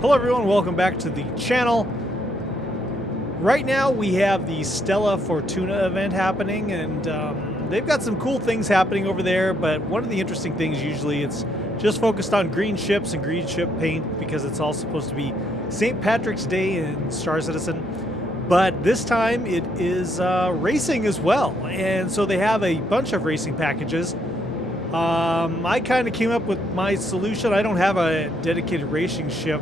Hello everyone, welcome back to the channel. Right now we have the Stella Fortuna event happening, and they've got some cool things happening over there, but one of the interesting things, usually it's just focused on green ships and green ship paint because it's all supposed to be St. Patrick's Day in Star Citizen. But this time it is racing as well, and so they have a bunch of racing packages. I kind of came up with my solution. I don't have a dedicated racing ship.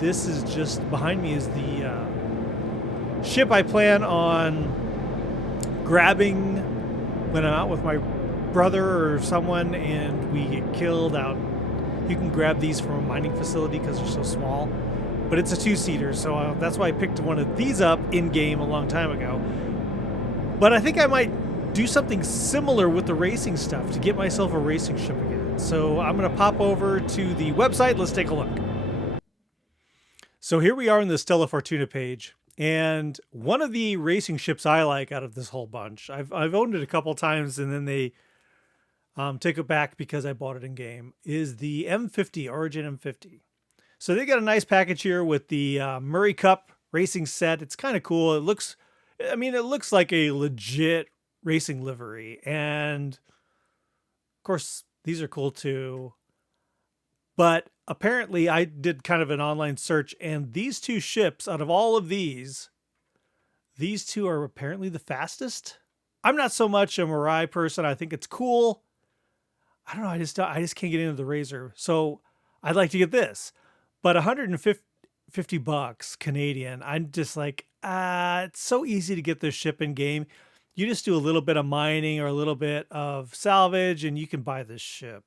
This is just behind me is the ship I plan on grabbing when I'm out with my brother or someone and we get killed out. You can grab these from a mining facility because they're so small, but it's a two-seater, so that's why I picked one of these up in-game a long time ago. But I think I might do something similar with the racing stuff to get myself a racing ship again. So I'm going to pop over to the website. Let's take a look. So here we are in the Stella Fortuna page, and one of the racing ships I like out of this whole bunch, I've owned it a couple times and then they take it back because I bought it in game, is the M50, Origin M50. So they got a nice package here with the Murray Cup racing set. It's kind of cool. It looks like a legit racing livery, and of course these are cool too. But apparently I did kind of an online search, and these two ships, out of all of these two are apparently the fastest. I'm not so much a Mirai person. I think it's cool. I don't know. I just can't get into the Razor. So I'd like to get this, but $150 Canadian. I'm just like, it's so easy to get this ship in game. You just do a little bit of mining or a little bit of salvage and you can buy this ship.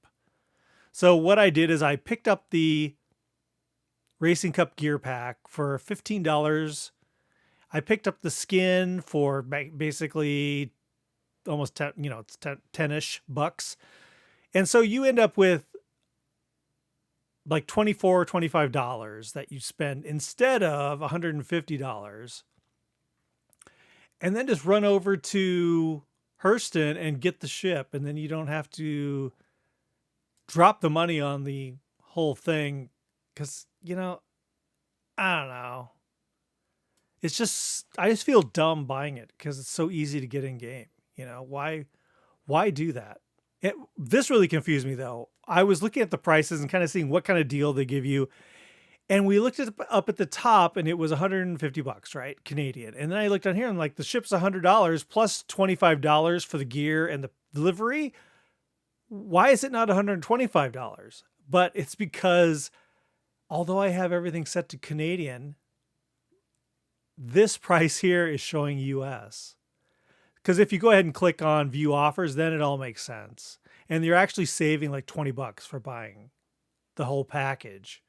So what I did is I picked up the Racing Cup gear pack for $15. I picked up the skin for basically almost 10, it's 10-ish bucks. And so you end up with like $24 or $25 that you spend instead of $150. And then just run over to Hurston and get the ship. And then you don't have to drop the money on the whole thing. Because, I don't know. It's just, I just feel dumb buying it because it's so easy to get in game. Why do that? This really confused me though. I was looking at the prices and kind of seeing what kind of deal they give you. And we looked up at the top and it was $150, right? Canadian. And then I looked on here and like the ship's $100 plus $25 for the gear and the delivery. Why is it not $125? But it's because although I have everything set to Canadian, this price here is showing US. Because if you go ahead and click on view offers, then it all makes sense. And you're actually saving like $20 for buying the whole package.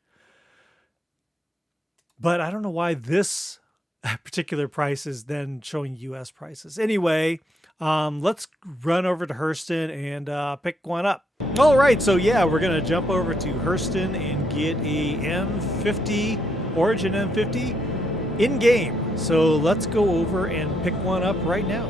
But I don't know why this particular price is then showing US prices. Anyway, let's run over to Hurston and pick one up. All right, so yeah, we're going to jump over to Hurston and get a M50, Origin M50 in game. So let's go over and pick one up right now.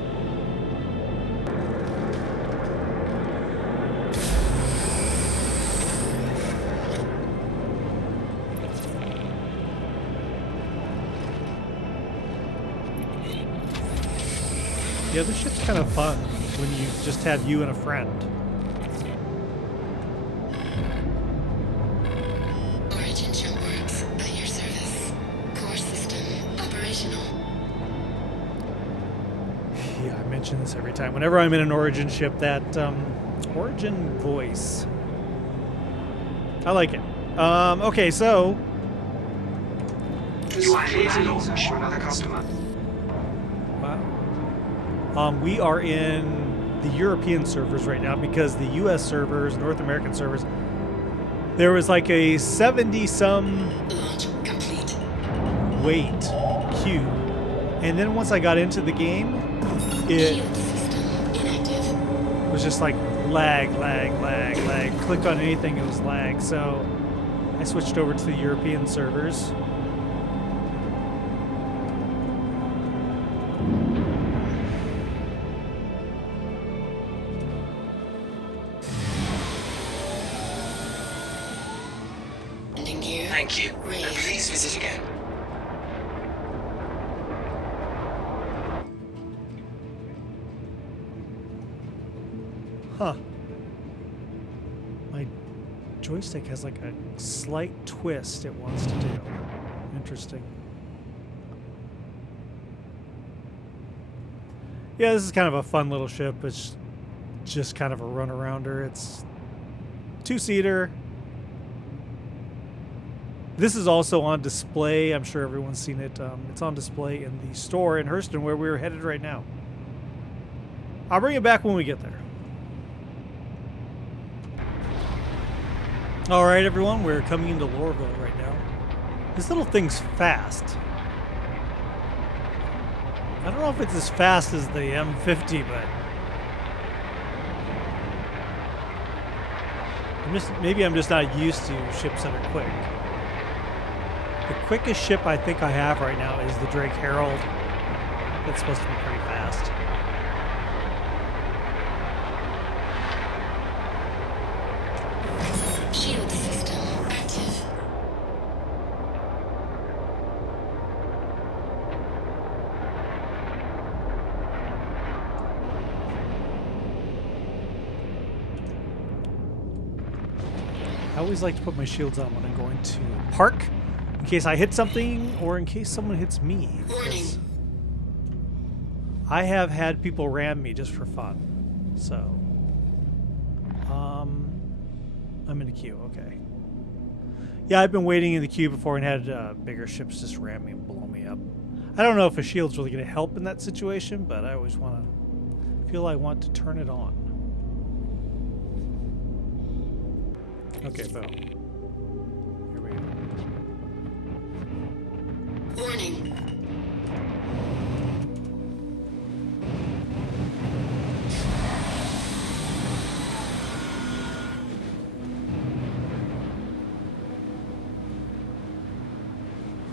Yeah, this ship's kind of fun when you just have you and a friend. Origin ship works at your service. Core system operational. Yeah, I mention this every time. Whenever I'm in an Origin ship, that Origin voice. I like it. Okay, so You are clear to launch for another customer. we are in the European servers right now because the US servers, North American servers, there was like a 70-some Launch complete. wait queue. And then once I got into the game, it Shield system inactive. was just like lag. Clicked on anything, it was lag. So I switched over to the European servers. And engage. Gear. Thank you. Raised. Please visit again. Huh. My joystick has like a slight twist it wants to do. Interesting. Yeah, this is kind of a fun little ship. It's just kind of a run-arounder. It's two-seater. This is also on display. I'm sure everyone's seen it. It's on display in the store in Hurston where we're headed right now. I'll bring it back when we get there. All right, everyone, we're coming into Lorville right now. This little thing's fast. I don't know if it's as fast as the M50, but maybe I'm just not used to ships that are quick. The quickest ship I think I have right now is the Drake Herald. That's supposed to be pretty fast. Shield system active. I always like to put my shields on when I'm going to park, in case I hit something or in case someone hits me. Warning. I have had people ram me just for fun. So, I'm in a queue, okay. Yeah, I've been waiting in the queue before and had bigger ships just ram me and blow me up. I don't know if a shield's really going to help in that situation, but I always feel I want to turn it on. Okay, boom. Here we go. Warning.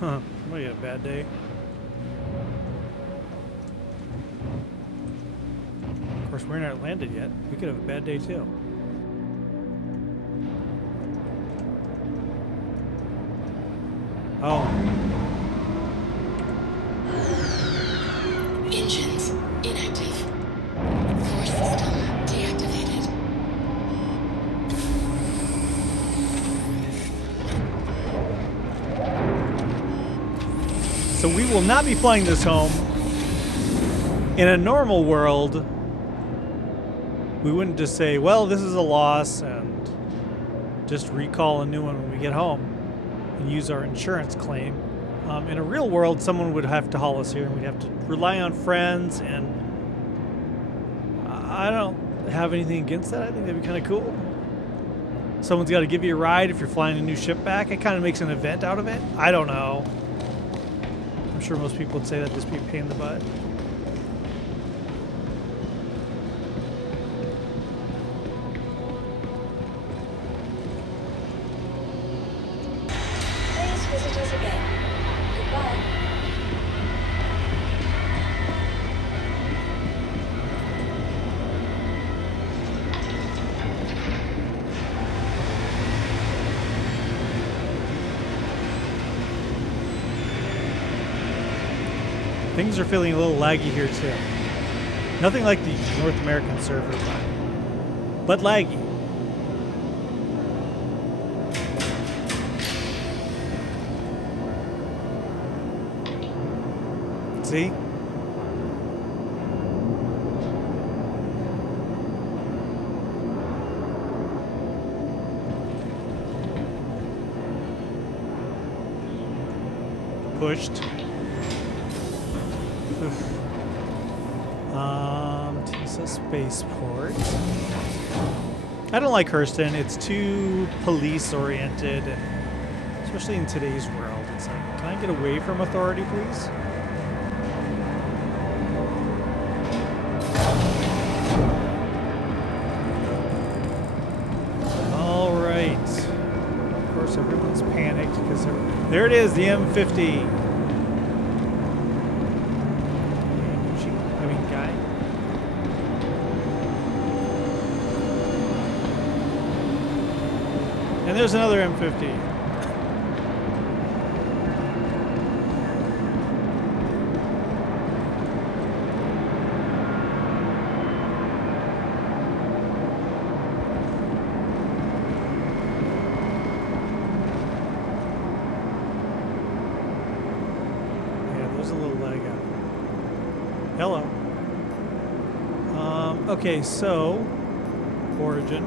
Huh. What, you had a bad day? Of course, we're not landed yet. We could have a bad day, too. Oh. Engines inactive. Core system deactivated. So we will not be flying this home. In a normal world, we wouldn't just say, well, this is a loss and just recall a new one when we get home and use our insurance claim. In a real world, someone would have to haul us here and we'd have to rely on friends, and I don't have anything against that. I think that'd be kind of cool. Someone's got to give you a ride if you're flying a new ship back. It kind of makes an event out of it. I don't know. I'm sure most people would say that just be a pain in the butt. Please visit us again. Goodbye. Things are feeling a little laggy here too. Nothing like the North American server, but laggy. See? Pushed. Tisa Spaceport. I don't like Hurston. It's too police-oriented, and especially in today's world. It's like, can I get away from authority, please? All right. Of course, everyone's panicked because there it is, the M50. Guy. And there's another M50. Okay, so origin.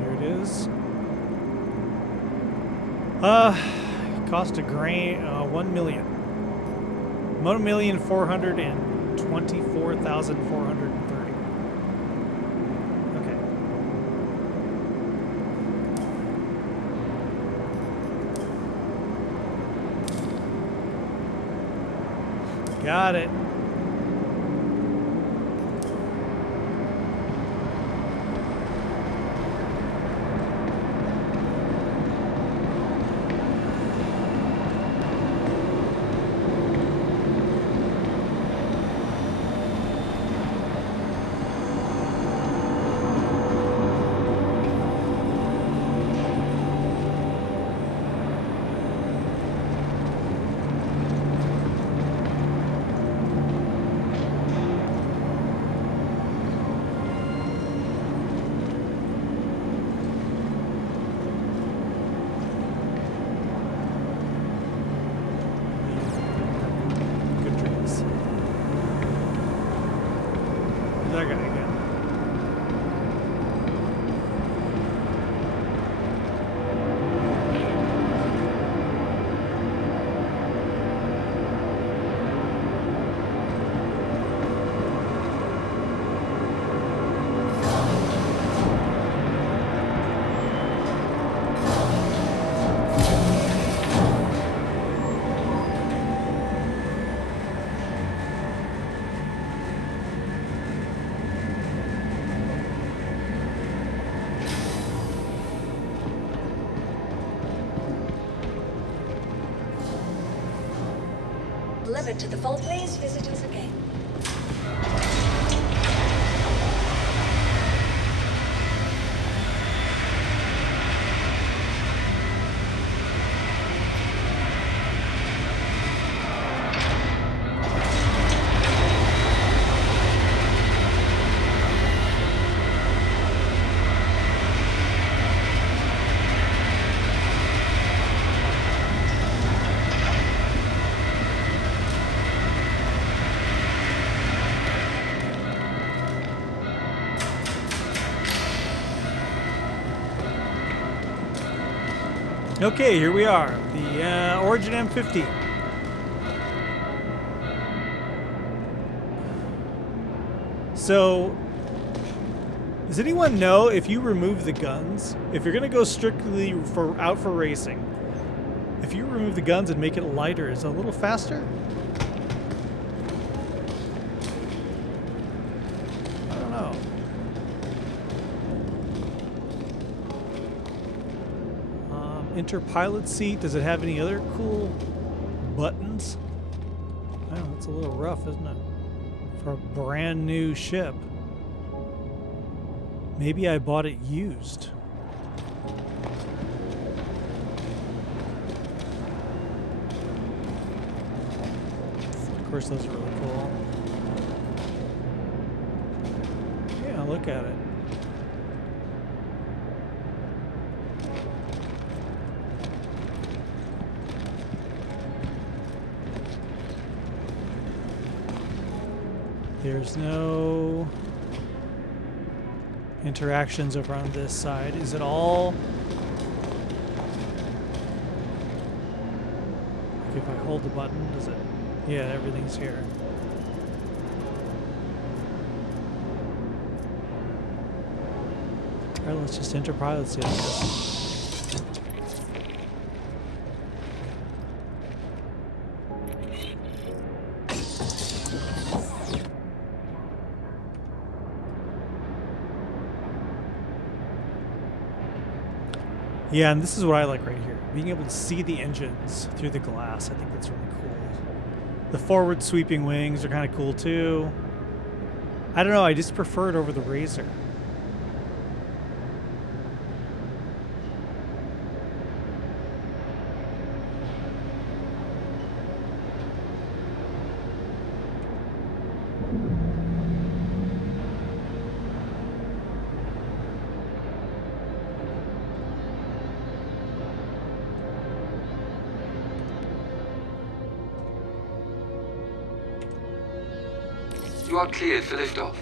Here it is. Cost a grand, 1 million. 1,424,430. Okay. Got it. Good drinks. That guy again. Delivered to the vault, please. Visitors again. Okay, here we are. The Origin M50. So, does anyone know if you remove the guns, if you're going to go strictly out for racing, if you remove the guns and make it lighter, is it a little faster? I don't know. Enter pilot seat. Does it have any other cool buttons? Oh, that's a little rough, isn't it? For a brand new ship. Maybe I bought it used. Of course, those are really cool. Yeah, look at it. There's no interactions over on this side. Is it all? If I hold the button, does it? Yeah, everything's here. Alright, let's just enter pilot seat, I guess. Yeah, and this is what I like right here. Being able to see the engines through the glass. I think that's really cool. The forward sweeping wings are kind of cool too. I don't know, I just prefer it over the Razor. You are cleared for liftoff.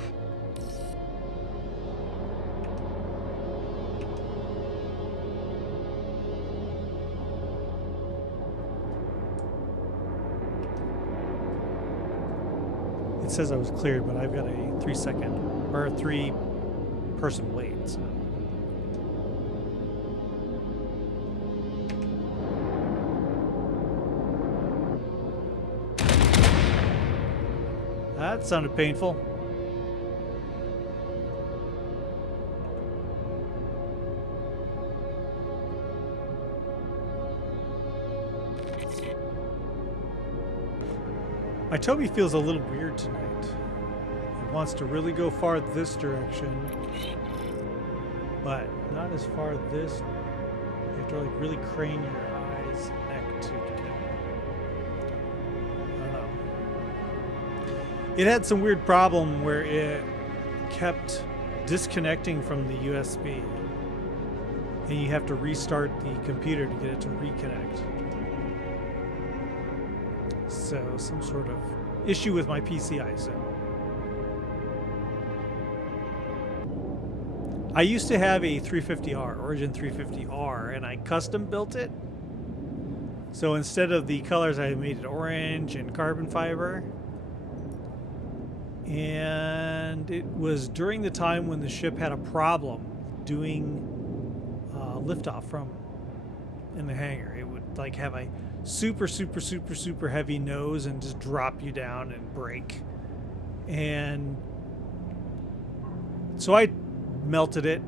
It says I was cleared, but I've got a 3-second or a 3-person wait. So. That sounded painful. My Toby feels a little weird tonight. It wants to really go far this direction, but not as far this. You have to like really crane your eyes, neck to get. I don't know. It had some weird problem where it kept disconnecting from the USB, and you have to restart the computer to get it to reconnect. So some sort of issue with my PC, I assume. I used to have a 350R, Origin 350R, and I custom built it. So instead of the colors, I made it orange and carbon fiber. And it was during the time when the ship had a problem doing liftoff from in the hangar. It would like have a super heavy nose and just drop you down and break. And so I melted it,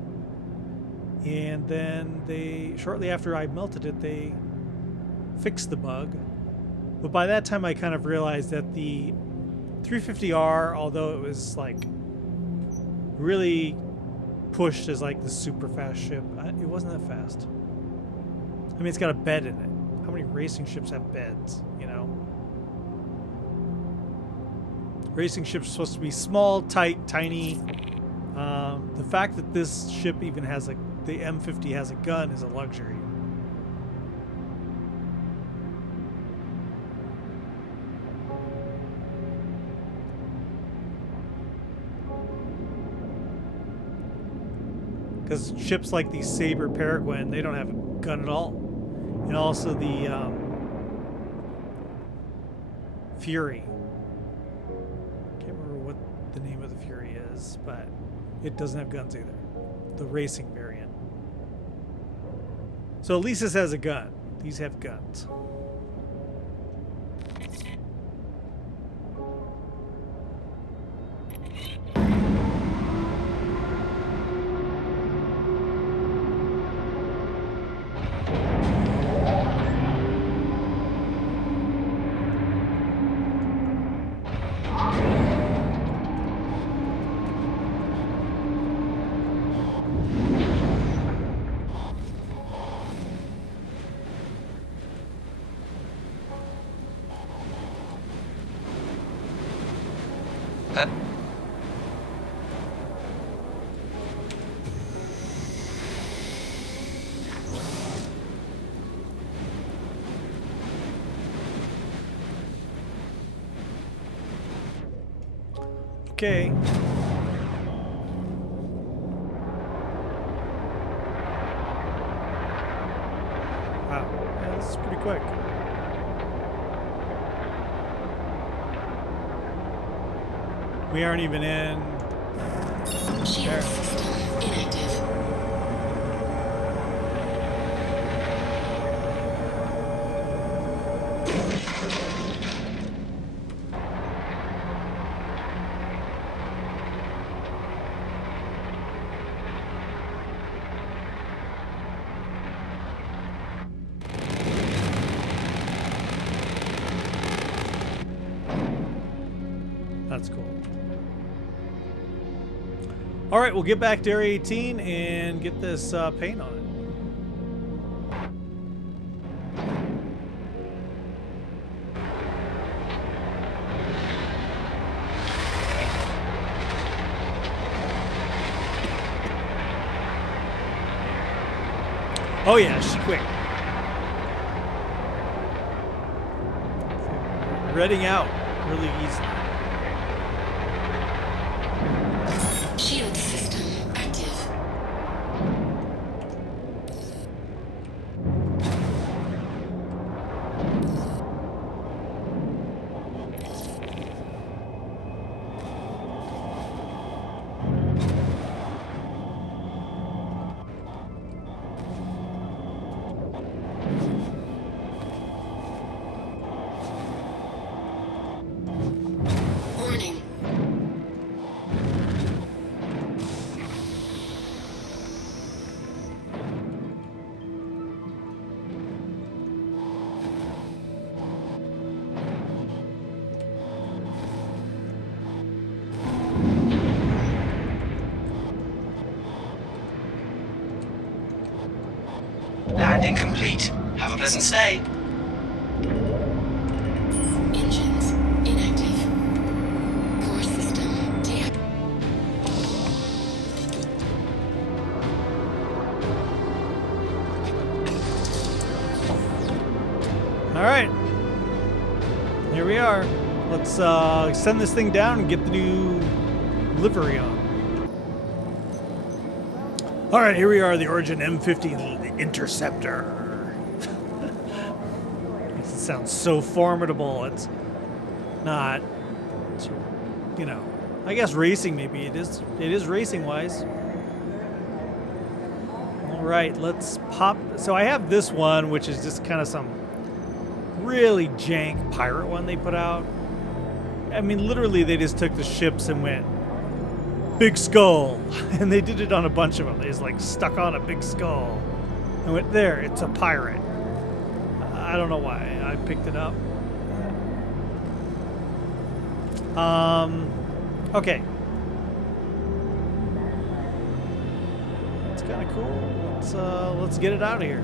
and then shortly after I melted it, they fixed the bug. But by that time I kind of realized that the 350R, although it was like really pushed as like the super fast ship, it wasn't that fast. I mean, it's got a bed in it. How many racing ships have beds, you know? Racing ships are supposed to be small, tight, tiny. The fact that this ship even has the M50 has a gun is a luxury. Because ships like the Sabre Peregrine, they don't have a gun at all. And also the Fury. Can't remember what the name of the Fury is, but it doesn't have guns either. The racing variant. So at least this has a gun. These have guns. Okay. Wow. Yeah, this is pretty quick. We aren't even in. Shield There. system inactive. That's cool. All right, we'll get back to Area 18 and get this paint on it. Oh yeah, she's quick. Redding out really easy. Incomplete. Have a pleasant stay. Engines inactive. Core system deactivated. All right. Here we are. Let's send this thing down and get the new livery on. All right, here we are, the Origin M50 Interceptor. It sounds so formidable. It's not, you know, I guess racing maybe. It is racing wise. All right, let's pop. So I have this one, which is just kind of some really jank pirate one they put out. I mean, literally, they just took the ships and went, big skull. And they did it on a bunch of them. They just like stuck on a big skull and went, there, it's a pirate. I don't know why I picked it up. Okay. It's kind of cool. Let's get it out of here.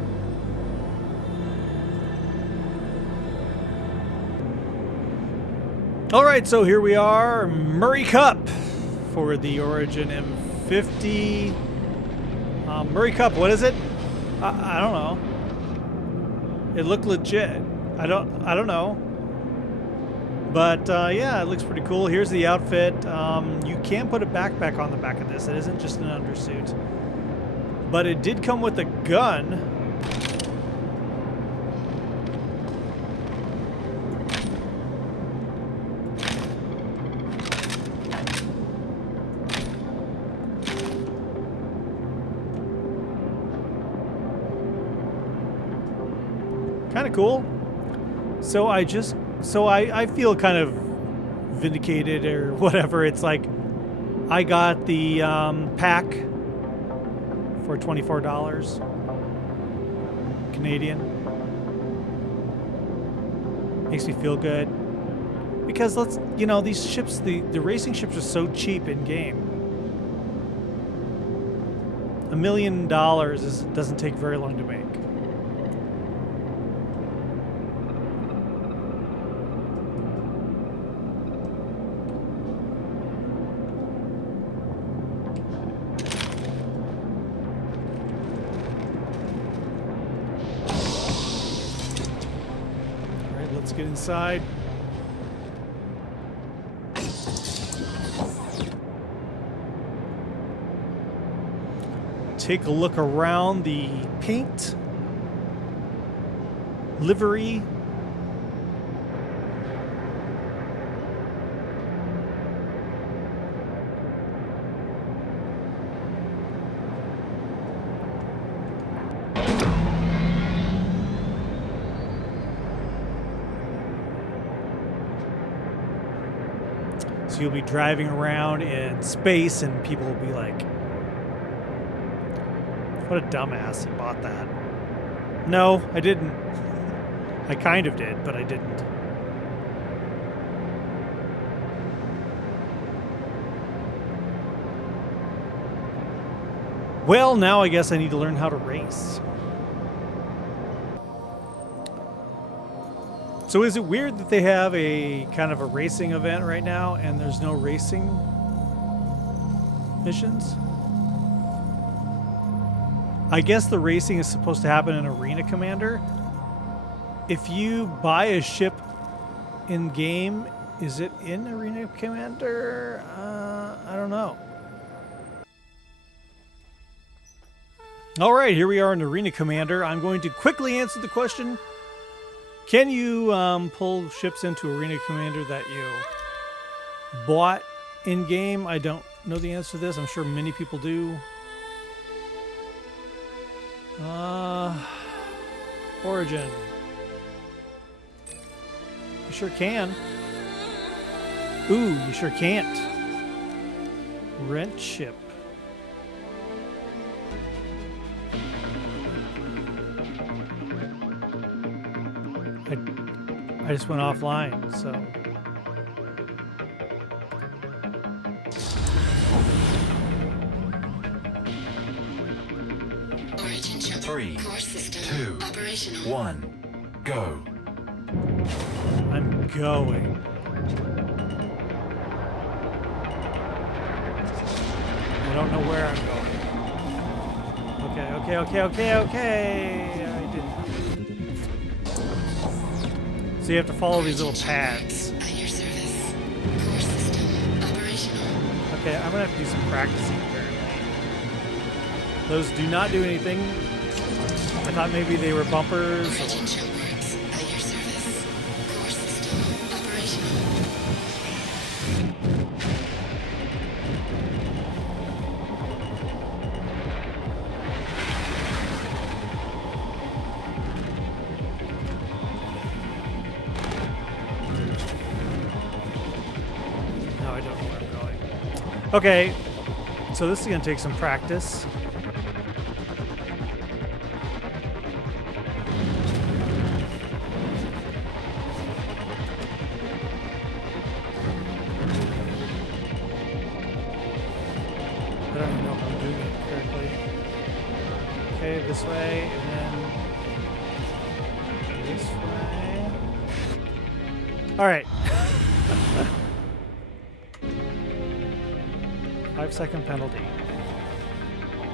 All right, so here we are, Murray Cup for the Origin M50. Murray Cup, what is it? I don't know. It looked legit. I don't know. But yeah, it looks pretty cool. Here's the outfit. You can put a backpack on the back of this. It isn't just an undersuit. But it did come with a gun. Kind of cool. So I feel kind of vindicated or whatever. It's like I got the pack for $24 Canadian. Makes me feel good because these ships, the racing ships are so cheap in game. $1 million doesn't take very long to make. Let's get inside. Take a look around the paint, livery. So you'll be driving around in space and people will be like, what a dumbass, he bought that. No, I didn't. I kind of did, but I didn't. Well, now I guess I need to learn how to race. So is it weird that they have a kind of a racing event right now and there's no racing missions? I guess the racing is supposed to happen in Arena Commander. If you buy a ship in game, is it in Arena Commander? I don't know. All right, here we are in Arena Commander. I'm going to quickly answer the question. Can you pull ships into Arena Commander that you bought in-game? I don't know the answer to this. I'm sure many people do. Origin. You sure can. Ooh, you sure can't. Rent ship. I just went offline, so. 3, Core system 2, operational. 1, go. I'm going. I don't know where I'm going. Okay. I didn't. So you have to follow these little paths. At your service. Core system operational. Okay, I'm gonna have to do some practicing apparently. Those do not do anything. I thought maybe they were bumpers. Retention works at your service. Core system operational. No, I don't know where I'm going. Okay, so this is gonna take some practice. I don't even know if I'm doing it correctly. Okay, this way, and then this way. All right. 5-second penalty.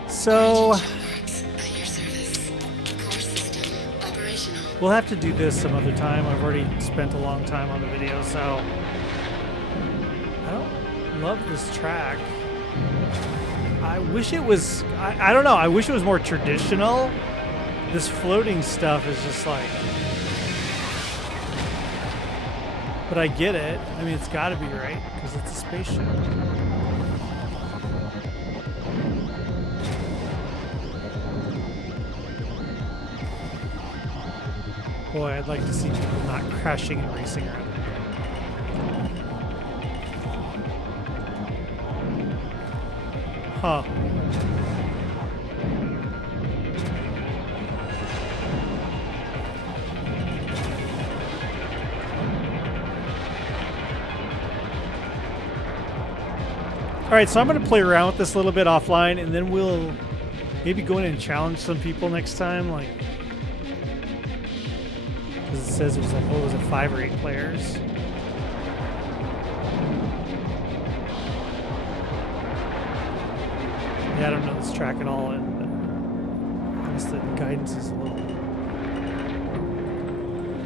So Works at your service. Core system operational. we'll have to do this some other time. I've already spent a long time on the video, so I don't love this track. I wish it was, I don't know, I wish it was more traditional. This floating stuff is just like, but I get it. I mean, it's got to be right because it's a spaceship. Boy, I'd like to see people not crashing and racing around. Huh. All right, so I'm going to play around with this a little bit offline, and then we'll maybe go in and challenge some people next time, like, because it says it was like, what was it, 5 or 8 players? Yeah, I don't know this track at all, and I guess the guidance is a little.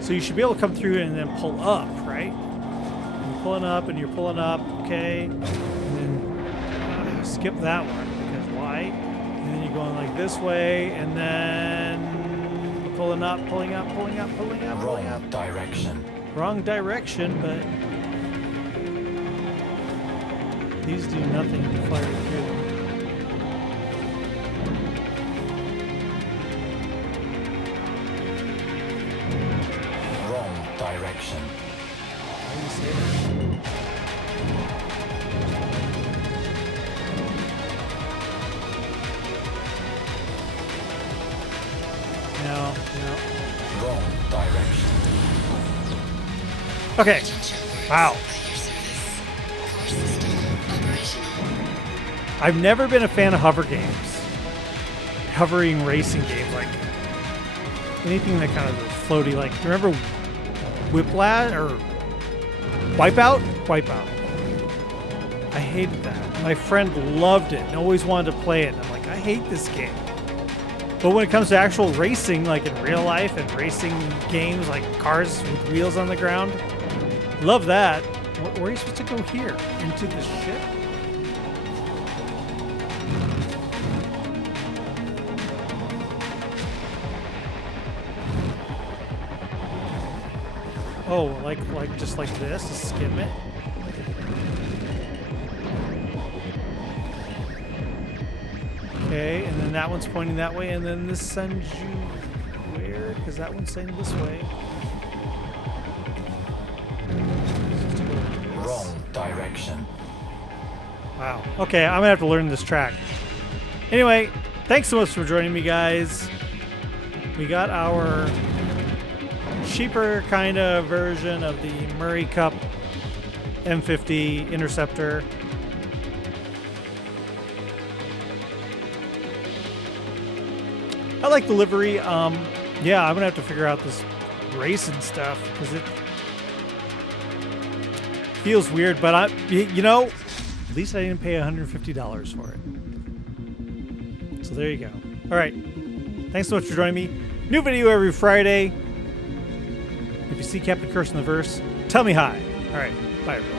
So you should be able to come through and then pull up, right? You're pulling up and you're pulling up, okay, and then skip that one because why? And then you're going like this way, and then pulling up, pulling up, pulling up, pulling up, pulling up. Wrong direction. Wrong direction, but these do nothing to fire through them. Wrong direction. How do you say that? No. Wrong direction. Okay. Wow. At your service. Core system operational. I've never been a fan of hover games. Hovering racing games, like anything that kind of floaty, like, do you remember Whiplash or Wipeout? Wipeout. I hated that. My friend loved it and always wanted to play it. And I'm like, I hate this game. But when it comes to actual racing, like in real life and racing games, like cars with wheels on the ground, love that. Where are you supposed to go here? Into the ship? Oh, like just like this, to skim it. Okay, and then that one's pointing that way, and then this sends you where? Because that one's saying this way. Wrong direction. Wow. Okay, I'm gonna have to learn this track. Anyway, thanks so much for joining me, guys. We got our cheaper kind of version of the Murray Cup M50 Interceptor. I like the livery. Yeah, I'm gonna have to figure out this racing stuff because it feels weird. But you know, at least I didn't pay $150 for it. So there you go. All right. Thanks so much for joining me. New video every Friday. If you see Captain Curse in the verse, tell me hi. All right. Bye, everyone.